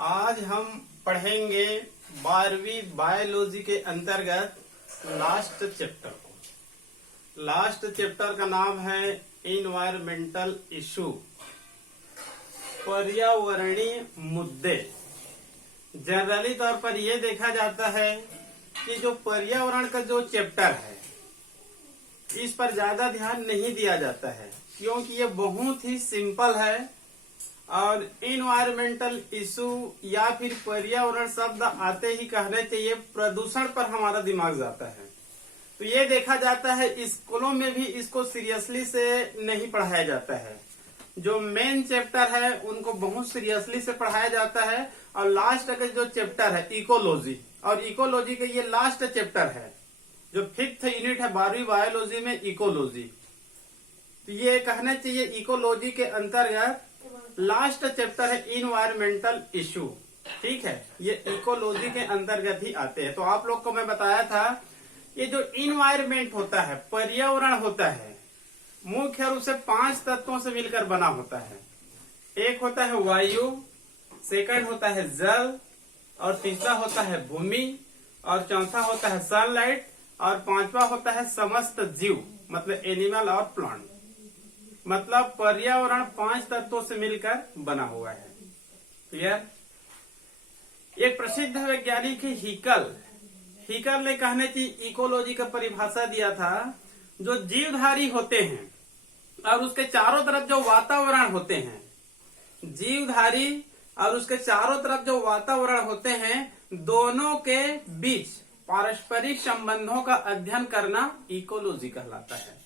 आज हम पढ़ेंगे 12वीं बायोलॉजी के अंतर्गत लास्ट चैप्टर को। लास्ट चैप्टर का नाम है इन्वायरमेंटल इशू, पर्यावरणीय मुद्दे। जनरली तौर पर यह देखा जाता है कि जो पर्यावरण का जो चैप्टर है इस पर ज्यादा ध्यान नहीं दिया जाता है, क्योंकि ये बहुत ही सिंपल है और इन्वायरमेंटल इशू या फिर पर्यावरण शब्द आते ही कहने चाहिए प्रदूषण पर हमारा दिमाग जाता है। तो ये देखा जाता है स्कूलों में भी इसको सीरियसली से नहीं पढ़ाया जाता है। जो मेन चैप्टर है उनको बहुत सीरियसली से पढ़ाया जाता है और लास्ट का जो चैप्टर है इकोलॉजी, और इकोलॉजी का ये लास्ट चैप्टर है जो 5th यूनिट है 12वीं बायोलॉजी में इकोलॉजी। तो ये कहना चाहिए इकोलॉजी के अंतर्गत लास्ट चैप्टर है इन्वायरमेंटल इशू। ठीक है, ये इकोलॉजी के अंतर्गत ही आते हैं। तो आप लोग को मैं बताया था ये जो इन्वायरमेंट होता है, पर्यावरण होता है, मुख्य रूप से 5 तत्वों से मिलकर बना होता है। एक होता है वायु, सेकंड होता है जल, और तीसरा होता है भूमि, और चौथा होता है सनलाइट, और पांचवा होता है समस्त जीव, मतलब एनिमल और प्लांट। मतलब पर्यावरण 5 तत्वों से मिलकर बना हुआ है। क्लियर? एक प्रसिद्ध वैज्ञानिक है हीकल ने कहने की इकोलॉजी का परिभाषा दिया था, जो जीवधारी होते हैं और उसके चारों तरफ जो वातावरण होते हैं, जीवधारी और उसके चारों तरफ जो वातावरण होते हैं, दोनों के बीच पारस्परिक संबंधों का अध्ययन करना इकोलॉजी कहलाता है।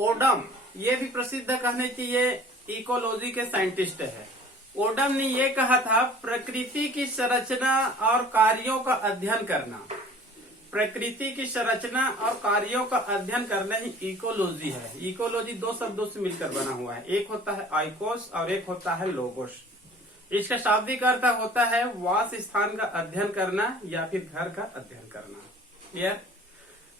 ओडम ये भी प्रसिद्ध कहने की ये इकोलॉजी के साइंटिस्ट है। ओडम ने ये कहा था प्रकृति की संरचना और कार्यों का अध्ययन करना, प्रकृति की संरचना और कार्यों का अध्ययन करना ही इकोलॉजी है। इकोलॉजी 2 शब्दों से मिलकर बना हुआ है, एक होता है आइकोस और एक होता है लोगोस। इसका शाब्दिक अर्थ होता है वास स्थान का अध्ययन करना या फिर घर का अध्ययन करना। क्लियर?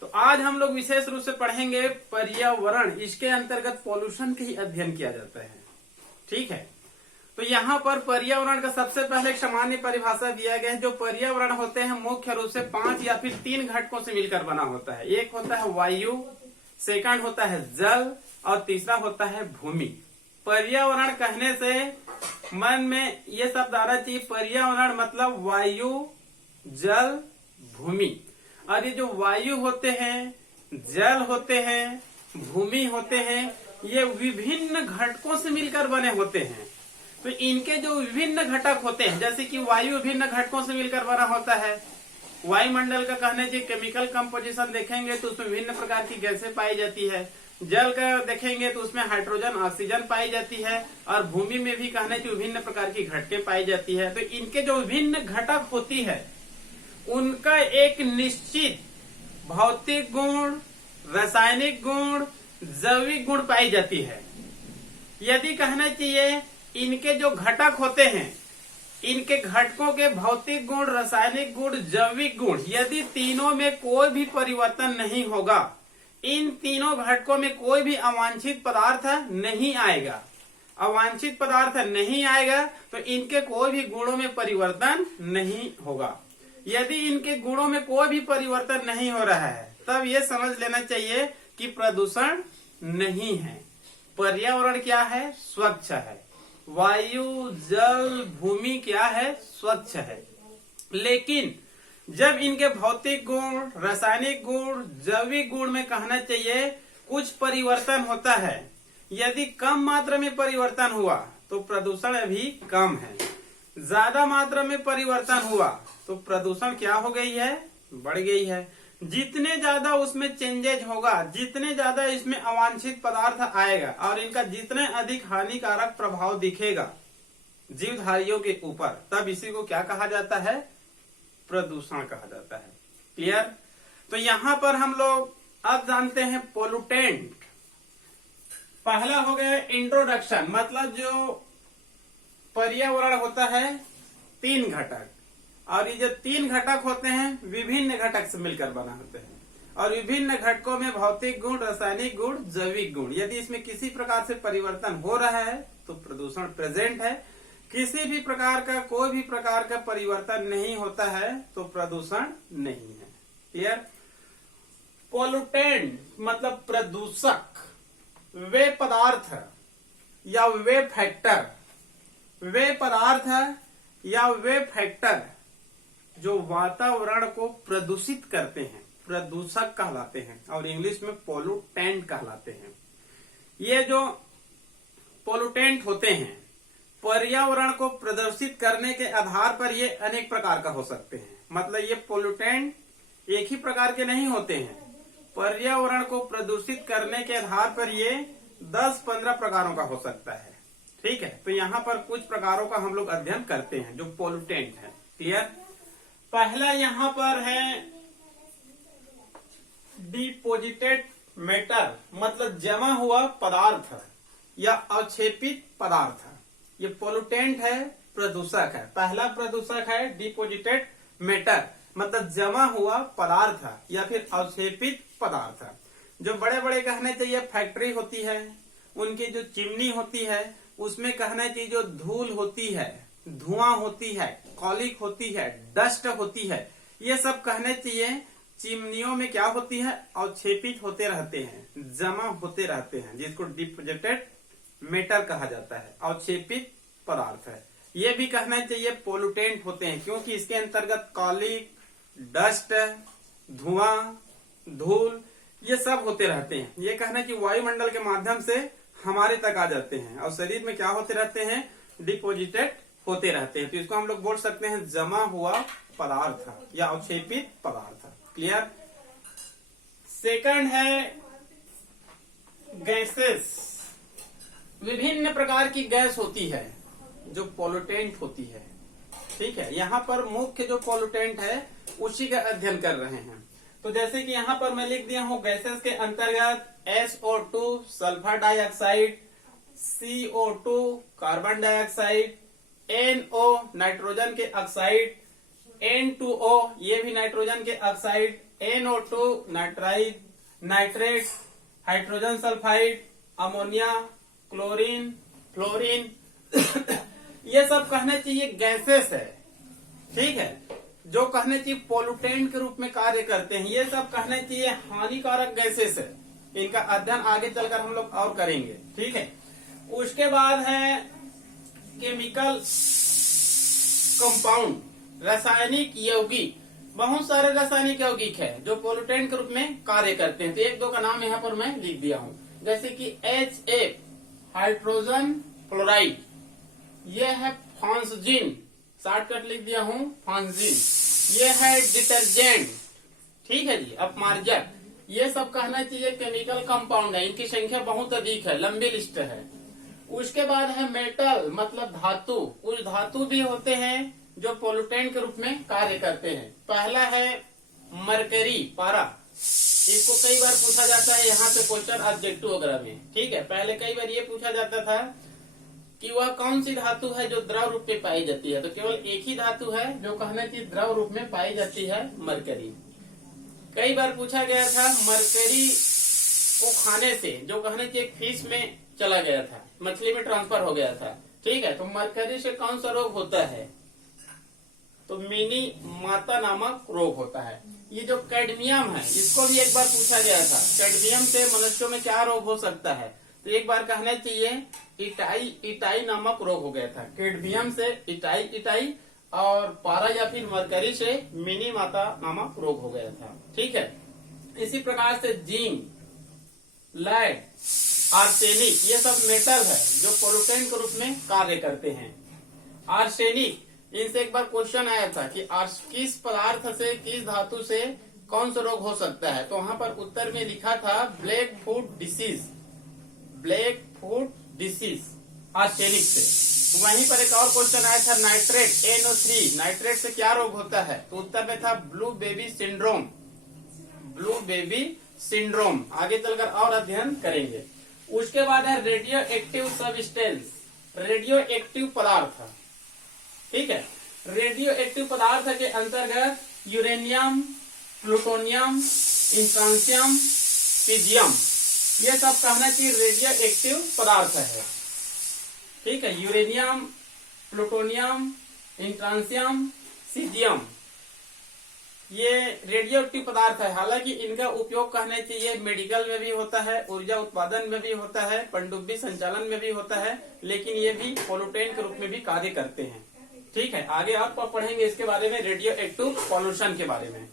तो आज हम लोग विशेष रूप से पढ़ेंगे पर्यावरण। इसके अंतर्गत पॉल्यूशन के ही अध्ययन किया जाता है। ठीक है, तो यहाँ पर पर्यावरण का सबसे पहले एक सामान्य परिभाषा दिया गया है। जो पर्यावरण होते हैं मुख्य रूप से 5 या फिर 3 घटकों से मिलकर बना होता है। एक होता है वायु, सेकंड होता है जल, और तीसरा होता है भूमि। पर्यावरण कहने से मन में ये शब्द आना चाहिए, पर्यावरण मतलब वायु, जल, भूमि। और ये जो वायु होते हैं, जल होते हैं, भूमि होते हैं, ये विभिन्न घटकों से मिलकर बने होते हैं। तो इनके जो विभिन्न घटक होते हैं, जैसे कि वायु विभिन्न घटकों से मिलकर बना होता है। वायुमंडल का कहने चाहिए केमिकल कंपोजिशन देखेंगे तो उसमें विभिन्न प्रकार की गैसें पाई जाती है। जल का देखेंगे तो उसमें हाइड्रोजन, ऑक्सीजन पाई जाती है। और भूमि में भी कहने चाहिए विभिन्न प्रकार की घटकें पाई जाती है। तो इनके जो विभिन्न घटक होती है उनका एक निश्चित भौतिक गुण, रासायनिक गुण, जैविक गुण पाई जाती है। यदि कहना चाहिए इनके जो घटक होते हैं, इनके घटकों के भौतिक गुण, रासायनिक गुण, जैविक गुण, यदि तीनों में कोई भी परिवर्तन नहीं होगा, इन तीनों घटकों में कोई भी अवांछित पदार्थ नहीं आएगा, अवांछित पदार्थ नहीं आएगा तो इनके कोई भी गुणों में परिवर्तन नहीं होगा। यदि इनके गुणों में कोई भी परिवर्तन नहीं हो रहा है तब ये समझ लेना चाहिए कि प्रदूषण नहीं है। पर्यावरण क्या है? स्वच्छ है। वायु, जल, भूमि क्या है? स्वच्छ है। लेकिन जब इनके भौतिक गुण, रासायनिक गुण, जैविक गुण में कहना चाहिए कुछ परिवर्तन होता है, यदि कम मात्रा में परिवर्तन हुआ तो प्रदूषण अभी कम है। ज्यादा मात्रा में परिवर्तन हुआ तो प्रदूषण क्या हो गई है? बढ़ गई है। जितने ज्यादा उसमें चेंजेज होगा, जितने ज्यादा इसमें अवांछित पदार्थ आएगा और इनका जितने अधिक हानिकारक प्रभाव दिखेगा जीवधारियों के ऊपर, तब इसी को क्या कहा जाता है? प्रदूषण कहा जाता है। क्लियर? तो यहाँ पर हम लोग अब जानते हैं पोल्यूटेंट। पहला हो गया इंट्रोडक्शन, मतलब जो पर्यावरण होता है 3 घटक, और ये जो 3 घटक होते हैं विभिन्न घटक से मिलकर बना होते हैं। और विभिन्न घटकों में भौतिक गुण, रासायनिक गुण, जैविक गुण, यदि इसमें किसी प्रकार से परिवर्तन हो रहा है तो प्रदूषण प्रेजेंट है। किसी भी प्रकार का कोई भी प्रकार का परिवर्तन नहीं होता है तो प्रदूषण नहीं है। क्लियर। पोल्यूटेंट मतलब प्रदूषक वे पदार्थ या वे फैक्टर, वे पदार्थ या वे फैक्टर जो वातावरण को प्रदूषित करते हैं, प्रदूषक कहलाते हैं और इंग्लिश में पोल्यूटेंट कहलाते हैं। ये जो पोल्यूटेंट होते हैं पर्यावरण को प्रदूषित करने के आधार पर ये अनेक प्रकार का हो सकते हैं। मतलब ये पोल्यूटेंट एक ही प्रकार के नहीं होते हैं, पर्यावरण को प्रदूषित करने के आधार पर ये 10-15 प्रकारों का हो सकता है। ठीक है, तो यहाँ पर कुछ प्रकारों का हम लोग अध्ययन करते हैं जो पोल्यूटेंट है। क्लियर। पहला यहाँ पर है डिपोजिटेड मैटर, मतलब जमा हुआ पदार्थ या अवक्षेपित पदार्थ। ये पोल्यूटेंट है, प्रदूषक है। पहला प्रदूषक है डिपोजिटेड मैटर, मतलब जमा हुआ पदार्थ या फिर अवक्षेपित पदार्थ। जो बड़े बड़े कहने चाहिए फैक्ट्री होती है, उनकी जो चिमनी होती है उसमें कहना चाहिए जो धूल होती है, धुआं होती है, कॉलिक होती है, डस्ट होती है, ये सब कहने चाहिए चिमनियों में क्या होती है, अवक्षेपित होते रहते हैं, जमा होते रहते हैं, जिसको डिपोजिटेड मेटर कहा जाता है, अवक्षेपित पदार्थ है। ये भी कहना चाहिए पोल्यूटेंट होते हैं क्योंकि इसके अंतर्गत कॉलिक, डस्ट, धुआं, धूल ये सब होते रहते हैं। ये कहना चाहिए वायुमंडल के माध्यम से हमारे तक आ जाते हैं और शरीर में क्या होते रहते हैं, डिपोजिटेड होते रहते हैं। तो इसको हम लोग बोल सकते हैं जमा हुआ पदार्थ या अवक्षेपित पदार्थ। क्लियर। सेकंड है गैसेस। विभिन्न प्रकार की गैस होती है जो पोल्यूटेंट होती है। ठीक है, यहाँ पर मुख्य जो पोल्यूटेंट है उसी का अध्ययन कर रहे हैं। तो जैसे कि यहाँ पर मैं लिख दिया हूँ गैसेस के अंतर्गत SO2 sulphur dioxide, CO2 carbon dioxide, NO nitrogen के ऑक्साइड, N2O ये भी नाइट्रोजन के oxide, NO2 nitrate, hydrogen sulphide, ammonia, chlorine, fluorine ये सब कहने चाहिए गैसेस है। ठीक है, जो कहने चाहिए पोल्यूटेंट के रूप में कार्य करते हैं, ये सब कहने चाहिए हानिकारक गैसेस है। इनका अध्ययन आगे चलकर हम लोग और करेंगे। ठीक है, उसके बाद है केमिकल कंपाउंड, रासायनिक यौगिक। बहुत सारे रासायनिक यौगिक है जो पोल्यूटेंट के रूप में कार्य करते हैं। तो एक दो का नाम यहाँ पर मैं लिख दिया हूँ, जैसे कि HF हाइड्रोजन फ्लोराइड, ये है फांसजिन, शॉर्टकट लिख दिया हूँ फांसजिन, ये है डिटर्जेंट। ठीक है जी, अपमार्जक। ये सब कहना चाहिए केमिकल कंपाउंड है, इनकी संख्या बहुत अधिक है, लंबी लिस्ट है। उसके बाद है मेटल, मतलब धातु। कुछ धातु भी होते हैं जो पोल्यूटेंट के रूप में कार्य करते हैं। पहला है मरकरी, पारा। इसको कई बार पूछा जाता है यहाँ पे क्वेश्चन ऑब्जेक्टिव वगैरह में। ठीक है, पहले कई बार ये पूछा जाता था कि वह कौन सी धातु है जो द्रव रूप में पाई जाती है। तो केवल एक ही धातु है जो कहना चाहिए द्रव रूप में पाई जाती है, मरकरी। कई बार पूछा गया था मरकरी को खाने से, जो कहना चाहिए फिश में चला गया था, मछली में ट्रांसफर हो गया था। ठीक है, तो मरकरी से कौन सा रोग होता है, तो मिनी माता नामक रोग होता है। ये जो कैडमियम है इसको भी एक बार पूछा गया था, कैडमियम से मनुष्यों में क्या रोग हो सकता है। तो एक बार कहना चाहिए इटाई नामक रोग हो गया था। कैडमियम से इटाई और पारा या फिर मरकरी से मिनी माता नामक रोग हो गया था। ठीक है, इसी प्रकार से जिंक, लेड, आर्सेनिक ये सब मेटल है जो पोल्यूटेंट के रूप में कार्य करते हैं। आर्सेनिक, इनसे एक बार क्वेश्चन आया था कि किस पदार्थ से, किस धातु से कौन सा रोग हो सकता है। तो वहां पर उत्तर में लिखा था black foot disease, black foot disease arsenic से। वहीं पर एक और क्वेश्चन आया था नाइट्रेट, NO3 नाइट्रेट से क्या रोग होता है। तो उत्तर में था blue baby syndrome, blue baby syndrome. आगे चलकर और अध्ययन करेंगे। उसके बाद है radio active substance, radio active पदार्थ। ठीक है, रेडियो एक्टिव पदार्थ के अंतर्गत यूरेनियम, प्लूटोनियम, इंफ्रांसियम, पीजियम ये सब कहना चाहिए रेडियो एक्टिव पदार्थ है। ठीक है, यूरेनियम, प्लूटोनियम, इंट्रांसियम, सीजियम, ये रेडियो एक्टिव पदार्थ है। हालांकि इनका उपयोग कहने चाहिए मेडिकल में भी होता है, ऊर्जा उत्पादन में भी होता है, पनडुब्बी संचालन में भी होता है, लेकिन ये भी पोल्यूटेंट के रूप में भी कार्य करते हैं। ठीक है, आगे आप पढ़ेंगे इसके बारे में, रेडियो एक्टिव पॉल्यूशन के बारे में।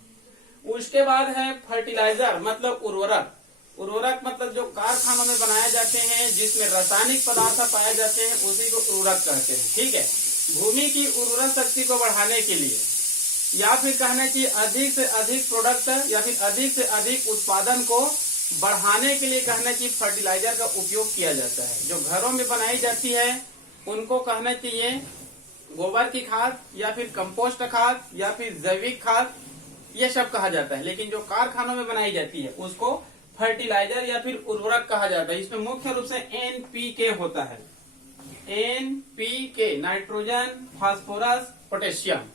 उसके बाद है फर्टिलाइजर मतलब उर्वरक। उर्वरक मतलब जो कारखानों में बनाए जाते हैं, जिसमें रासायनिक पदार्थ पाए जाते हैं, उसी को उर्वरक कहते हैं। ठीक है, भूमि की उर्वरक शक्ति को बढ़ाने के लिए या फिर कहना चाहिए अधिक से अधिक प्रोडक्ट या फिर अधिक से अधिक उत्पादन को बढ़ाने के लिए कहना चाहिए फर्टिलाइजर का उपयोग किया जाता है। जो घरों में बनाई जाती है उनको कहना चाहिए गोबर की खाद या फिर कंपोस्ट खाद या फिर जैविक खाद, ये सब कहा जाता है। लेकिन जो कारखानों में बनाई जाती है उसको फर्टिलाइजर या फिर उर्वरक कहा जाता है। इसमें मुख्य रूप से एनपीके होता है। NPK nitrogen, phosphorus, potassium.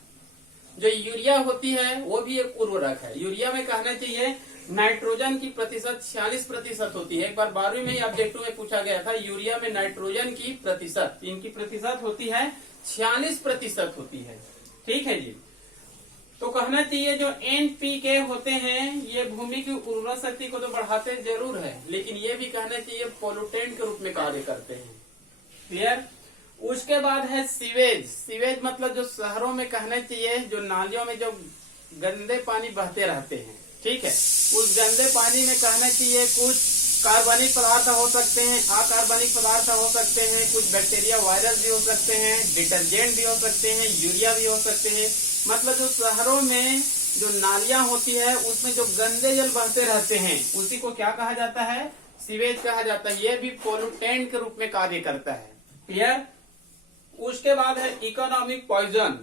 जो यूरिया होती है वो भी एक उर्वरक है। यूरिया में कहना चाहिए नाइट्रोजन की प्रतिशत 46% होती है। एक बार 12वीं में ऑब्जेक्टिव में पूछा गया था, यूरिया में नाइट्रोजन की प्रतिशत, इनकी प्रतिशत होती है 46% होती है। ठीक है जी, तो कहना चाहिए जो एनपीके होते हैं ये भूमि की उर्वरक शक्ति को तो बढ़ाते जरूर है, लेकिन ये भी कहना चाहिए पोल्यूटेंट के रूप में कार्य करते हैं। क्लियर। उसके बाद है सीवेज। सीवेज मतलब जो शहरों में कहना चाहिए जो नालियों में जो गंदे पानी बहते रहते हैं, ठीक है, उस गंदे पानी में कहना चाहिए कुछ कार्बनिक पदार्थ हो सकते हैं, अकार्बनिक पदार्थ हो सकते हैं, कुछ बैक्टीरिया वायरस भी हो सकते हैं, डिटर्जेंट भी हो सकते हैं, यूरिया भी हो सकते हैं। मतलब जो शहरों में जो नालियां होती है उसमें जो गंदे जल बहते रहते हैं उसी को क्या कहा जाता है, सीवेज कहा जाता है। ये भी पोल्यूटेंट के रूप में कार्य करता है। क्लियर। उसके बाद है इकोनॉमिक पॉइजन।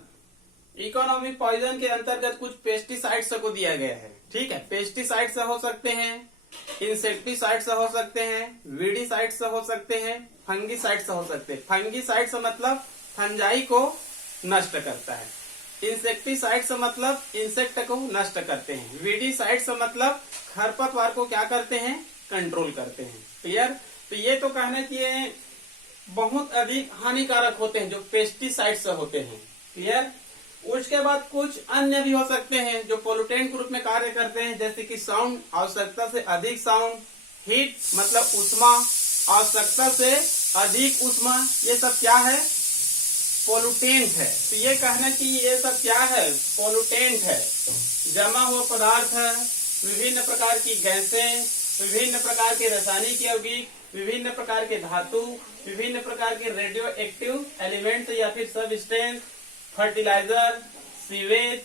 इकोनॉमिक पॉइजन के अंतर्गत कुछ पेस्टिसाइड्स को दिया गया है। ठीक है, पेस्टिसाइड्स हो सकते हैं, इंसेक्टिसाइड्स हो सकते हैं, वीडिसाइड्स हो सकते हैं, फंगिसाइड्स हो सकते हैं। फंगिसाइड्स मतलब फंजाई को नष्ट करता है, इंसेक्टिसाइड्स मतलब इंसेक्ट को नष्ट करते हैं, वीडिसाइड्स मतलब खरपतवार को क्या करते हैं, कंट्रोल करते हैं। क्लियर। तो ये तो कहना चाहिए बहुत अधिक हानिकारक होते हैं जो पेस्टिसाइड्स होते हैं। क्लियर। उसके बाद कुछ अन्य भी हो सकते हैं जो पोल्यूटेंट के रूप में कार्य करते हैं, जैसे कि साउंड, आवश्यकता से अधिक साउंड, हीट मतलब उष्मा, आवश्यकता से अधिक उष्मा, ये सब क्या है, पोल्यूटेंट है। तो ये कहना चाहिए ये सब क्या है, पोल्यूटेंट है। जमा हुआ पदार्थ है, विभिन्न प्रकार की गैसें, विभिन्न प्रकार के रासायनिक यौगिक, विभिन्न प्रकार के धातु, विभिन्न प्रकार के रेडियो एक्टिव एलिमेंट्स या फिर substance, fertiliser, sewage,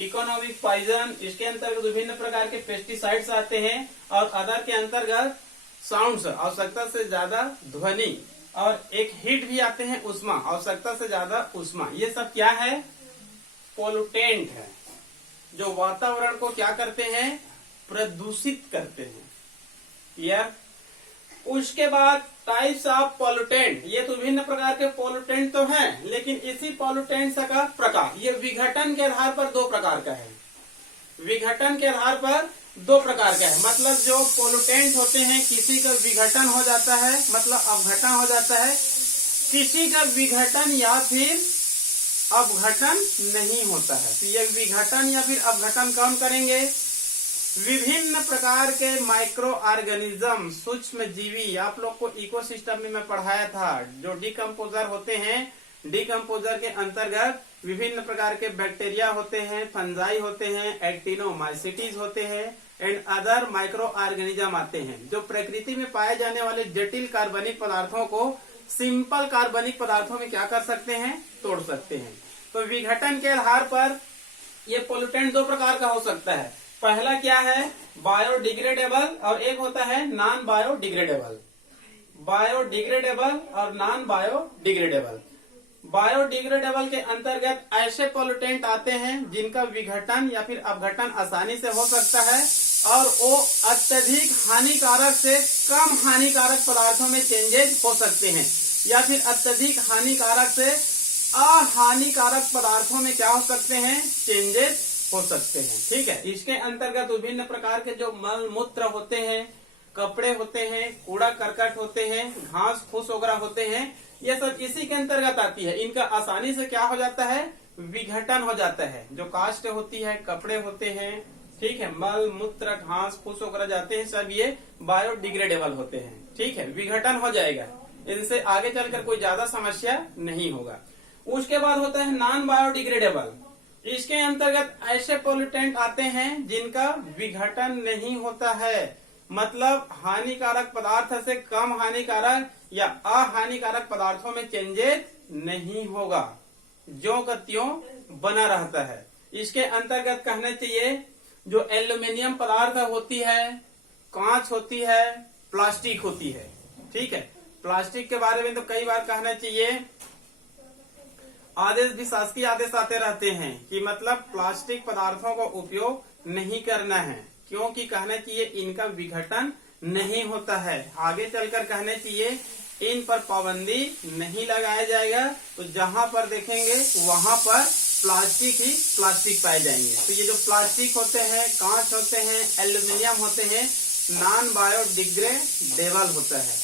economic poison, इसके अंतर्गत विभिन्न प्रकार के पेस्टिसाइड्स आते हैं। और अदर के अंतर्गत साउंड्स, आवश्यकता से ज्यादा ध्वनि, और एक हीट भी आते हैं, उष्मा, आवश्यकता से ज्यादा उष्मा। ये सब क्या है, पोल्यूटेंट है जो वातावरण को क्या करते हैं, प्रदूषित करते हैं। क्लियर। उसके बाद टाइप्स ऑफ पोल्यूटेंट। ये तो विभिन्न प्रकार के पोल्यूटेंट तो हैं, लेकिन इसी पोल्यूटेंट का प्रकार, ये विघटन के आधार पर दो प्रकार का है। विघटन के आधार पर दो प्रकार का है। मतलब जो पोल्यूटेंट होते हैं किसी का विघटन हो जाता है, मतलब अपघटन हो जाता है, किसी का विघटन या फिर अपघटन नहीं होता है। तो ये विघटन या फिर अपघटन कौन करेंगे, विभिन्न प्रकार के माइक्रो ऑर्गेनिज्म, सूक्ष्म जीवी। आप लोग को इकोसिस्टम में मैं पढ़ाया था, जो डिकम्पोजर होते हैं, डिकम्पोजर के अंतर्गत विभिन्न प्रकार के बैक्टीरिया होते हैं, फंजाई होते हैं, एक्टिनोमाइसिटीज होते हैं एंड अदर माइक्रो ऑर्गेनिज्म आते हैं, जो प्रकृति में पाए जाने वाले जटिल कार्बनिक पदार्थों को सिंपल कार्बनिक पदार्थों में क्या कर सकते हैं, तोड़ सकते हैं। तो विघटन के आधार पर ये पोल्यूटेंट दो प्रकार का हो सकता है। पहला क्या है, बायोडिग्रेडेबल, और एक होता है नॉन बायोडिग्रेडेबल। बायोडिग्रेडेबल और नॉन बायोडिग्रेडेबल। बायोडिग्रेडेबल के अंतर्गत ऐसे पोल्यूटेंट आते हैं जिनका विघटन या फिर अपघटन आसानी से हो सकता है और वो अत्यधिक हानिकारक से कम हानिकारक पदार्थों में चेंजेज हो सकते हैं, या फिर अत्यधिक हानिकारक से अहानिकारक पदार्थों में क्या हो सकते हैं, चेंजेस हो सकते हैं। ठीक है। इसके अंतर्गत विभिन्न प्रकार के जो मल मूत्र होते हैं, कपड़े होते हैं, कूड़ा करकट होते हैं, घास फूस वगैरह होते हैं, ये सब इसी के अंतर्गत आती है। इनका आसानी से क्या हो जाता है, विघटन हो जाता है। जो काष्ठ होती है, कपड़े होते हैं, ठीक है, मल मूत्र घास फूस वगैरह जाते हैं, सब ये बायोडिग्रेडेबल होते हैं। ठीक है, विघटन हो जाएगा, इनसे आगे चलकर कोई ज्यादा समस्या नहीं होगा। उसके बाद होता है नॉन बायोडिग्रेडेबल। इसके अंतर्गत ऐसे पोल्यूटेंट आते हैं जिनका विघटन नहीं होता है, मतलब हानिकारक पदार्थ से कम हानिकारक या अहानिकारक पदार्थों में चेंजेस नहीं होगा, ज्यों का त्यों बना रहता है। इसके अंतर्गत कहना चाहिए जो एल्यूमिनियम पदार्थ होती है, कांच होती है, प्लास्टिक होती है। ठीक है, प्लास्टिक के बारे में तो कई बार कहना चाहिए, आदेश भी शासकीय आदेश आते रहते हैं कि मतलब प्लास्टिक पदार्थों का उपयोग नहीं करना है, क्योंकि कहना चाहिए इनका विघटन नहीं होता है। आगे चलकर कहना चाहिए इन पर पाबंदी नहीं लगाया जाएगा, तो जहां पर देखेंगे वहां पर प्लास्टिक ही प्लास्टिक पाए जाएंगे। तो ये जो प्लास्टिक होते हैं, कांच होते हैं, एल्यूमिनियम होते हैं, नॉन बायोडिग्रेडेबल होता है।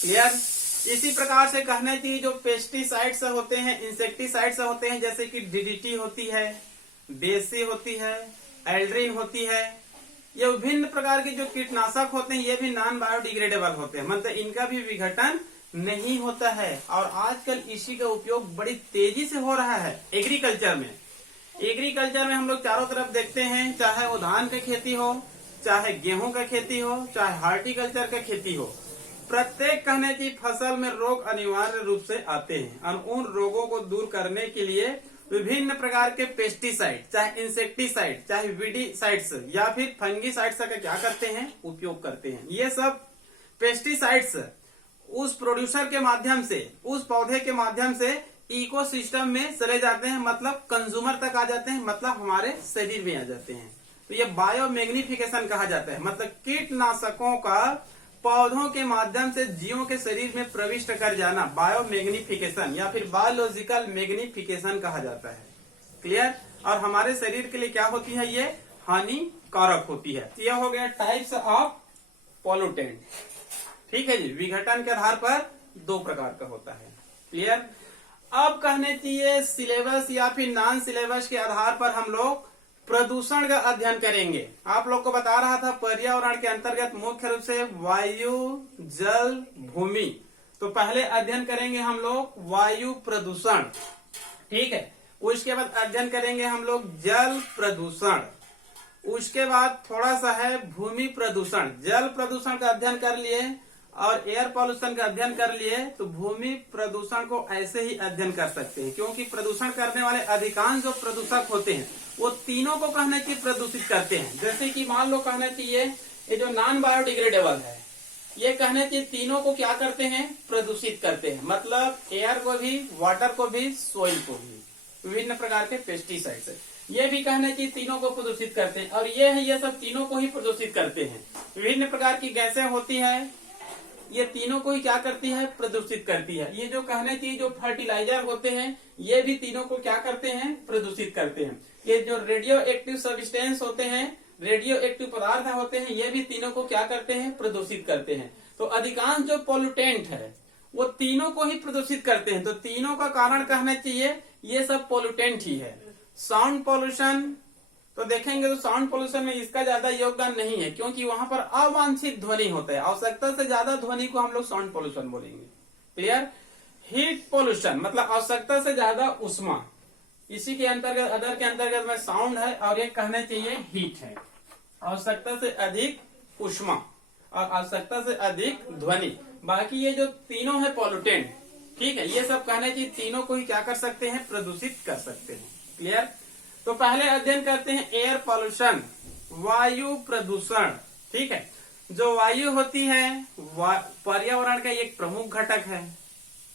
क्लियर। इसी प्रकार से कहना चाहिए जो पेस्टिसाइड्स होते हैं, इंसेक्टिसाइड्स होते हैं, जैसे कि डीडीटी होती है, डेसी होती है, एल्ड्रिन होती है, ये विभिन्न प्रकार के जो कीटनाशक होते हैं ये भी नॉन बायोडिग्रेडेबल होते हैं, मतलब इनका भी विघटन नहीं होता है। और आजकल इसी का उपयोग बड़ी तेजी से हो रहा है एग्रीकल्चर में। एग्रीकल्चर में हम लोग चारों तरफ देखते हैं, चाहे वो धान की खेती हो, चाहे गेहूं का खेती हो, चाहे हार्टिकल्चर का खेती हो, प्रत्येक कहने की फसल में रोग अनिवार्य रूप से आते हैं। और उन रोगों को दूर करने के लिए विभिन्न प्रकार के पेस्टिसाइड, चाहे इंसेक्टिसाइड, चाहे वीडीसाइड्स या फिर फंगीसाइड्स का क्या करते हैं, उपयोग करते हैं। ये सब पेस्टिसाइड्स उस प्रोड्यूसर के माध्यम से, उस पौधे के माध्यम से इकोसिस्टम में चले जाते हैं, मतलब कंज्यूमर तक आ जाते हैं, मतलब हमारे शरीर में आ जाते हैं। तो ये बायोमैग्निफिकेशन कहा जाता है, मतलब कीटनाशकों का पौधों के माध्यम से जीवों के शरीर में प्रविष्ट कर जाना बायोमैग्निफिकेशन या फिर बायोलॉजिकल मैग्निफिकेशन कहा जाता है। क्लियर। और हमारे शरीर के लिए क्या होती है, ये हानिकारक होती है। यह हो गया टाइप्स ऑफ पोल्यूटेंट। ठीक है जी, विघटन के आधार पर दो प्रकार का होता है। क्लियर। अब कहने चाहिए सिलेबस या फिर नॉन सिलेबस के आधार पर हम लोग प्रदूषण का अध्ययन करेंगे। आप लोग को बता रहा था पर्यावरण के अंतर्गत मुख्य रूप से वायु, जल, भूमि। तो पहले अध्ययन करेंगे हम लोग वायु प्रदूषण, ठीक है। उसके बाद अध्ययन करेंगे हम लोग जल प्रदूषण। उसके बाद थोड़ा सा है भूमि प्रदूषण। जल प्रदूषण का अध्ययन कर लिए और एयर पॉल्यूशन का अध्ययन कर लिए, तो भूमि प्रदूषण को ऐसे ही अध्ययन कर सकते हैं, क्योंकि प्रदूषण करने वाले अधिकांश जो प्रदूषक होते हैं वो तीनों को कहना चाहिए प्रदूषित करते हैं। जैसे कि मान लो कहना चाहिए ये जो नॉन बायोडिग्रेडेबल है, ये कहना चाहिए तीनों को क्या करते हैं, प्रदूषित करते हैं, मतलब एयर को भी, वाटर को भी, सोइल को भी। विभिन्न प्रकार के पेस्टिसाइड्स है, ये भी कहना चाहिए तीनों को प्रदूषित करते हैं। और ये है, ये सब तीनों को ही प्रदूषित करते हैं। विभिन्न प्रकार की गैसें होती है, ये तीनों को ही क्या करती है, प्रदूषित करती है। ये जो कहने चाहिए जो फर्टिलाइजर होते हैं, ये भी तीनों को क्या करते हैं, प्रदूषित करते हैं। ये जो रेडियो एक्टिव सब्सटेंस होते हैं, रेडियो एक्टिव पदार्थ होते हैं, ये भी तीनों को क्या करते हैं, प्रदूषित करते हैं। तो अधिकांश जो पोल्यूटेंट है वो तीनों को ही प्रदूषित करते हैं। तो तीनों का कारण कहना चाहिए ये सब पोल्यूटेंट ही है। साउंड पोल्यूशन तो देखेंगे तो साउंड पोल्यूशन में इसका ज्यादा योगदान नहीं है, क्योंकि वहां पर अवांछित ध्वनि होता है। आवश्यकता से ज्यादा ध्वनि को हम लोग साउंड पोल्यूशन बोलेंगे। क्लियर। हीट पोल्यूशन मतलब आवश्यकता से ज्यादा उष्मा, इसी के अंतर्गत अदर के अंतर्गत में साउंड है, और ये कहना चाहिए हीट है। आवश्यकता से अधिक उष्मा और आवश्यकता से अधिक ध्वनि। बाकी ये जो तीनों है पोल्यूटेंट, ठीक है, ये सब कहना चाहिए तीनों को ही क्या कर सकते हैं, प्रदूषित कर सकते हैं। क्लियर। तो पहले अध्ययन करते हैं एयर पॉल्यूशन, वायु प्रदूषण। ठीक है, जो वायु होती है पर्यावरण का एक प्रमुख घटक है।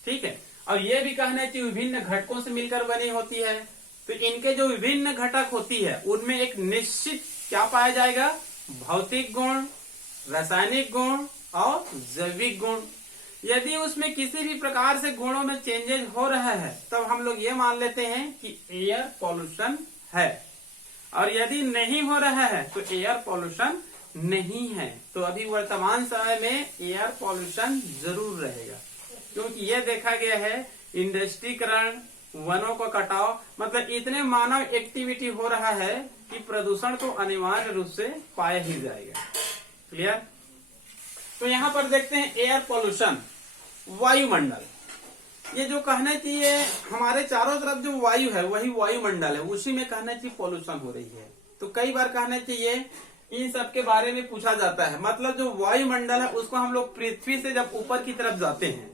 ठीक है, और ये भी कहना चाहिए विभिन्न घटकों से मिलकर बनी होती है। तो इनके जो विभिन्न घटक होती है उनमें एक निश्चित क्या पाया जाएगा, भौतिक गुण, रासायनिक गुण और जैविक गुण। यदि उसमें किसी भी प्रकार से गुणों में चेंजेस हो रहा है तब हम लोग ये मान लेते हैं कि एयर पॉल्यूशन है, और यदि नहीं हो रहा है तो एयर पॉल्यूशन नहीं है। तो अभी वर्तमान समय में एयर पॉल्यूशन जरूर रहेगा, क्योंकि ये देखा गया है इंडस्ट्रीकरण, वनों का कटाव, मतलब इतने मानव एक्टिविटी हो रहा है कि प्रदूषण तो अनिवार्य रूप से पाया ही जाएगा। क्लियर? तो यहाँ पर देखते हैं एयर पॉल्यूशन, वायुमंडल। ये जो कहना चाहिए हमारे चारों तरफ जो वायु है वही वायुमंडल है, उसी में कहना चाहिए पॉल्यूशन हो रही है। तो कई बार कहना चाहिए इन सब के बारे में पूछा जाता है, मतलब जो वायुमंडल है उसको हम लोग पृथ्वी से जब ऊपर की तरफ जाते हैं,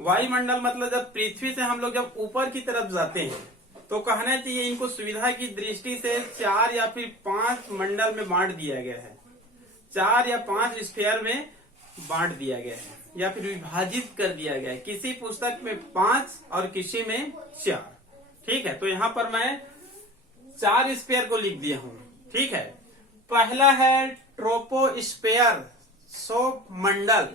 वायुमंडल मतलब जब पृथ्वी से हम लोग जब ऊपर की तरफ जाते हैं तो कहना चाहिए इनको सुविधा की दृष्टि से 4 या फिर 5 मंडल में बांट दिया गया है, 4 या 5 स्फीयर में बांट दिया गया है या फिर विभाजित कर दिया गया है। किसी पुस्तक में 5 और किसी में 4। ठीक है, तो यहाँ पर मैं 4 स्फीयर को लिख दिया हूं। ठीक है, पहला है ट्रोपोस्फीयर, सौर मंडल।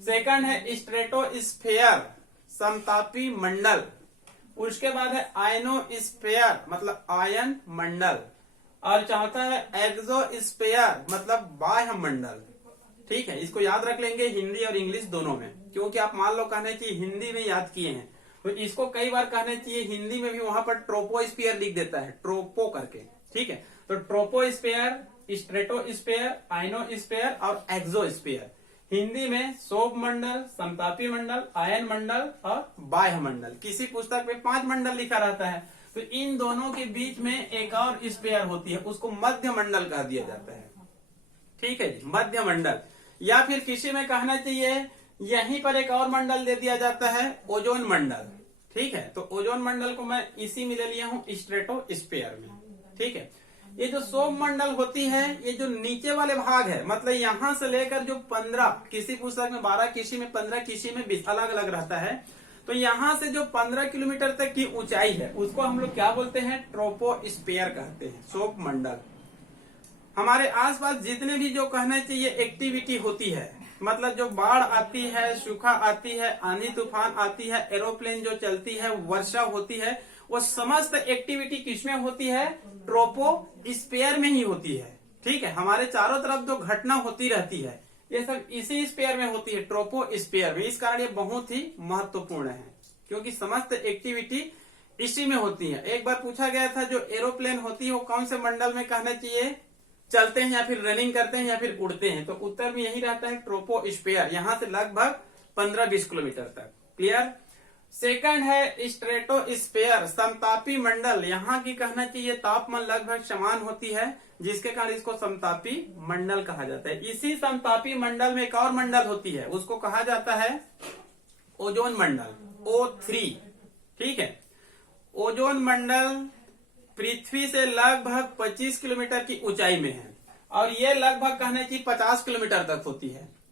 सेकंड है स्ट्रेटोस्फीयर, समतापी मंडल। उसके बाद है आयनोस्फीयर, मतलब आयन मंडल। और चौथा है एक्सोस्फीयर, मतलब बाह्य मंडल। ठीक है, इसको याद रख लेंगे हिंदी और इंग्लिश दोनों में, क्योंकि आप मान लो कहने चाहिए हिंदी में याद किए हैं तो इसको कई बार कहना चाहिए हिंदी में भी वहां पर ट्रोपोस्फीयर लिख देता है, ट्रोपो करके। ठीक है, तो ट्रोपोस्फीयर, स्ट्रेटोस्फीयर, आयनोस्फीयर और एक्सोस्फीयर। हिंदी में सौर मंडल, समतापी मंडल, आयन मंडल और बाह्य मंडल। किसी पुस्तक में 5 मंडल लिखा रहता है, तो इन दोनों के बीच में एक और स्फीयर होती है, उसको मध्य मंडल कह दिया जाता है। ठीक है जी, मध्य मंडल। या फिर किसी में कहना चाहिए यहीं पर एक और मंडल दे दिया जाता है, ओजोन मंडल। ठीक है, तो ओजोन मंडल को मैं इसी में ले लिया हूं, स्ट्रेटोस्फीयर में। ठीक है, ये जो सौर मंडल होती है, ये जो नीचे वाले भाग है, मतलब यहां से लेकर जो 15, किसी पुस्तक में 12, किसी में 15, किसी में 20, अलग अलग रहता है। तो यहां से जो 15 किलोमीटर तक की ऊंचाई है उसको हम लोग क्या बोलते हैं, ट्रोपोस्फीयर कहते हैं, सौर मंडल। हमारे आसपास जितने भी जो कहना चाहिए एक्टिविटी होती है, मतलब जो बाढ़ आती है, सूखा आती है, आंधी तूफान आती है, एरोप्लेन जो चलती है, वर्षा होती है, वो समस्त एक्टिविटी किसमें होती है, ट्रोपोस्फीयर में ही होती है। ठीक है, हमारे चारों तरफ जो घटना होती रहती है ये सब इसी स्फीयर में होती है, ट्रोपोस्फीयर में। इस कारण ये बहुत ही महत्वपूर्ण है, क्योंकि समस्त एक्टिविटी इसी में होती है। एक बार पूछा गया था जो एरोप्लेन होती है वो कौन से मंडल में कहना चाहिए चलते हैं, या फिर रनिंग करते हैं, या फिर उड़ते हैं, तो उत्तर में यही रहता है, ट्रोपोस्फीयर, यहां से लगभग 15-20 किलोमीटर तक। क्लियर? सेकंड है स्ट्रेटोस्फीयर, समतापी मंडल। यहाँ की कहना चाहिए तापमान लगभग समान होती है, जिसके कारण इसको समतापी मंडल कहा जाता है। इसी समतापी मंडल में एक और मंडल होती है, उसको कहा जाता है ओजोन मंडल, O3। ठीक है, ओजोन मंडल पृथ्वी से लगभग 25 किलोमीटर की ऊंचाई में है और ये लगभग कहना चाहिए 50 किलोमीटर तक होती है।